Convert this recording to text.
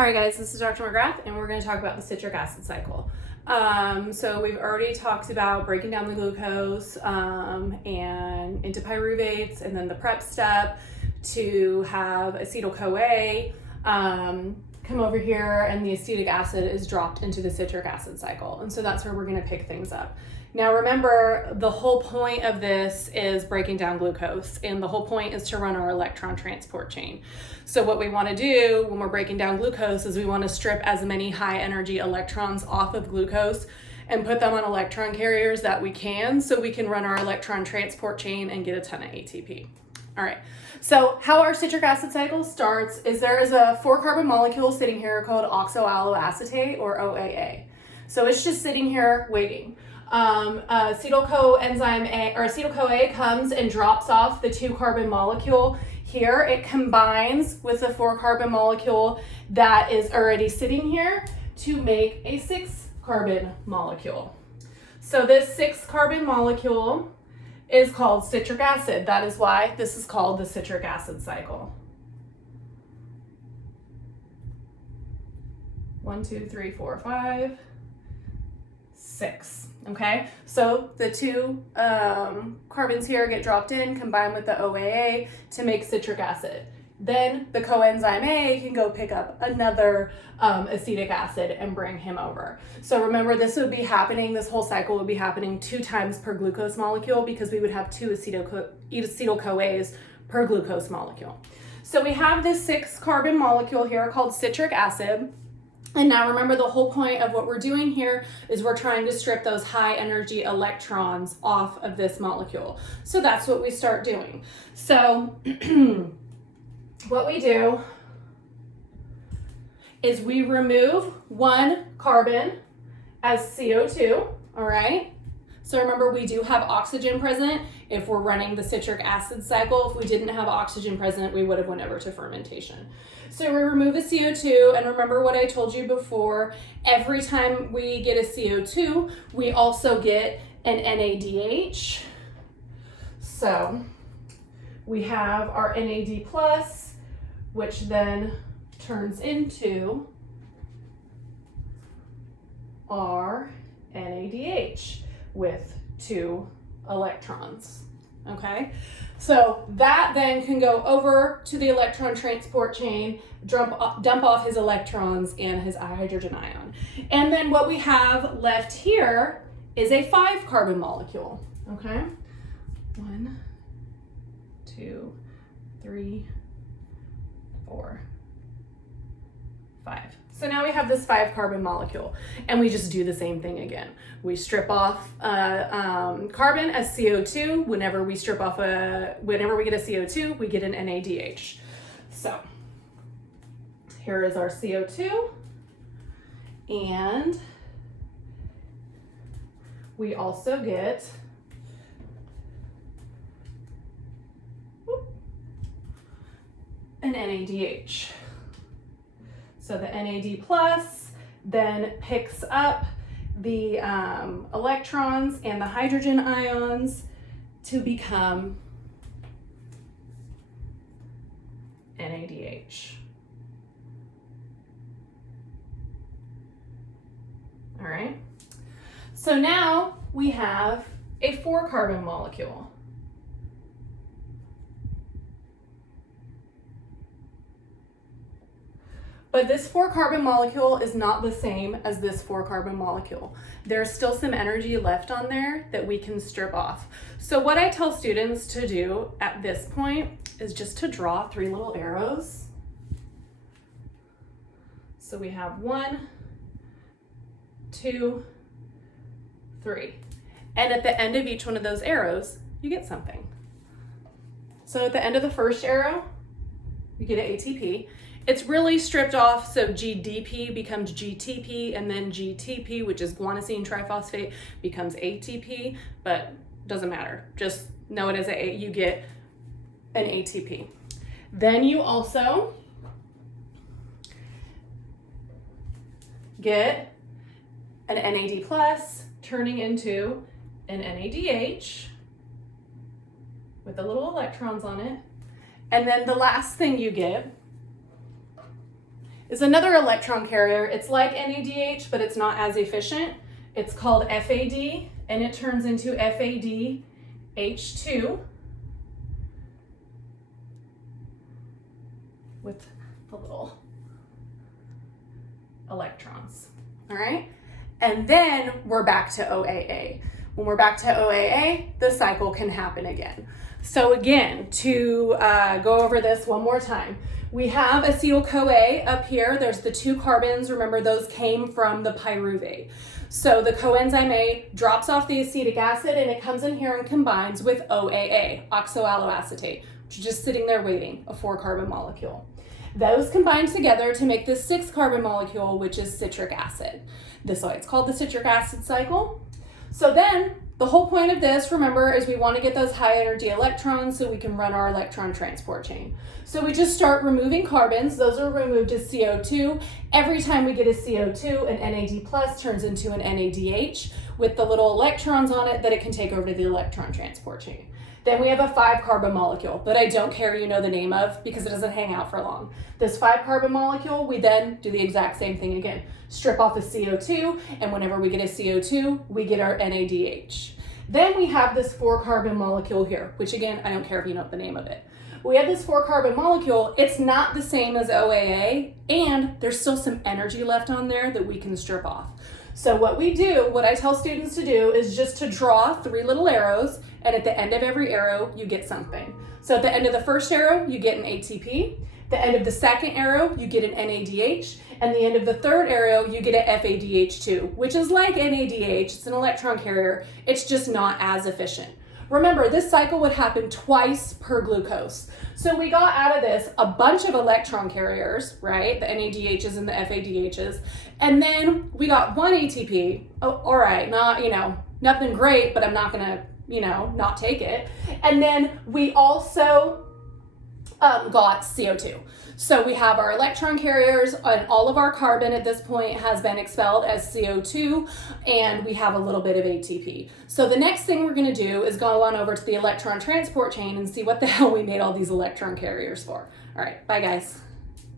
All right, guys, this is Dr. McGrath, and we're going to talk about the citric acid cycle. So we've already talked about breaking down the glucose and into pyruvates, and then the prep step to have acetyl-CoA come over here, and the acetic acid is dropped into the citric acid cycle. And so that's where we're going to pick things up. Now remember, the whole point of this is breaking down glucose, and the whole point is to run our electron transport chain. So what we want to do when we're breaking down glucose is we want to strip as many high energy electrons off of glucose and put them on electron carriers that we can, so we can run our electron transport chain and get a ton of ATP. All right, so how our citric acid cycle starts is there is a 4-carbon molecule sitting here called oxoalloacetate, or OAA. So it's just sitting here waiting. Acetyl-CoA comes and drops off the 2-carbon molecule here. It combines with the 4-carbon molecule that is already sitting here to make a 6-carbon molecule. So this 6-carbon molecule is called citric acid. That is why this is called the citric acid cycle. 1, 2, 3, 4, 5, 6. Okay, so the 2 carbons here get dropped in, combined with the OAA to make citric acid. Then the coenzyme A can go pick up another acetic acid and bring him over. So remember, this would be happening, this whole cycle would be happening 2 times per glucose molecule, because we would have 2 acetyl-CoAs per glucose molecule. So we have this 6-carbon molecule here called citric acid. And now remember, the whole point of what we're doing here is we're trying to strip those high energy electrons off of this molecule. So that's what we start doing. So what we do is we remove 1 carbon as CO2, all right? So remember, we do have oxygen present if we're running the citric acid cycle. If we didn't have oxygen present, we would have went over to fermentation. So we remove a CO2, and remember what I told you before, every time we get a CO2, we also get an NADH. So we have our NAD+, which then turns into our NADH with 2 electrons, okay? So that then can go over to the electron transport chain, dump off his electrons and his hydrogen ion. And then what we have left here is a 5-carbon molecule, okay? 1, 2, 3, 4, 5. So now we have this 5-carbon molecule, and we just do the same thing again. We strip off carbon as CO2. Whenever we get a CO2, we get an NADH. So here is our CO2, and we also get an NADH. So the NAD+ then picks up the electrons and the hydrogen ions to become NADH. All right. So now we have a 4-carbon molecule. But this 4-carbon molecule is not the same as this 4-carbon molecule. There's still some energy left on there that we can strip off. So what I tell students to do at this point is just to draw 3 little arrows. So we have 1, 2, 3. And at the end of each one of those arrows, you get something. So at the end of the first arrow, you get an ATP. It's really stripped off, so GDP becomes GTP, and then GTP, which is guanosine triphosphate, becomes ATP, but doesn't matter. Just know it as you get an ATP. Then you also get an NAD+, turning into an NADH with the little electrons on it. And then the last thing you get is another electron carrier. It's like NADH, but it's not as efficient. It's called FAD, and it turns into FADH2 with the little electrons, all right? And then we're back to OAA. When we're back to OAA, the cycle can happen again. So again, to go over this one more time, we have acetyl-CoA up here. There's the 2 carbons. Remember, those came from the pyruvate. So the coenzyme A drops off the acetic acid and it comes in here and combines with OAA, oxoalloacetate, which is just sitting there waiting, a 4-carbon molecule. Those combine together to make this 6-carbon molecule, which is citric acid. This is why it's called the citric acid cycle. So then the whole point of this, remember, is we want to get those high energy electrons so we can run our electron transport chain. So we just start removing carbons. Those are removed as CO2. Every time we get a CO2, an NAD plus turns into an NADH with the little electrons on it that it can take over to the electron transport chain. Then we have a 5-carbon molecule that I don't care you know the name of because it doesn't hang out for long. This 5-carbon molecule, we then do the exact same thing again. Strip off the CO2, and whenever we get a CO2, we get our NADH. Then we have this 4-carbon molecule here, which again, I don't care if you know the name of it. We have this 4-carbon molecule. It's not the same as OAA, and there's still some energy left on there that we can strip off. So what we do, what I tell students to do is just to draw 3 little arrows, and at the end of every arrow, you get something. So at the end of the first arrow, you get an ATP. The end of the second arrow, you get an NADH. And the end of the third arrow, you get a FADH2, which is like NADH. It's an electron carrier. It's just not as efficient. Remember, this cycle would happen twice per glucose. So we got out of this a bunch of electron carriers, right? The NADHs and the FADHs. And then we got 1 ATP. Oh, all right, not, nothing great, but I'm not gonna, not take it. And then we also got CO2. So we have our electron carriers, and all of our carbon at this point has been expelled as CO2, and we have a little bit of ATP. So the next thing we're going to do is go on over to the electron transport chain and see what the hell we made all these electron carriers for. All right, bye guys.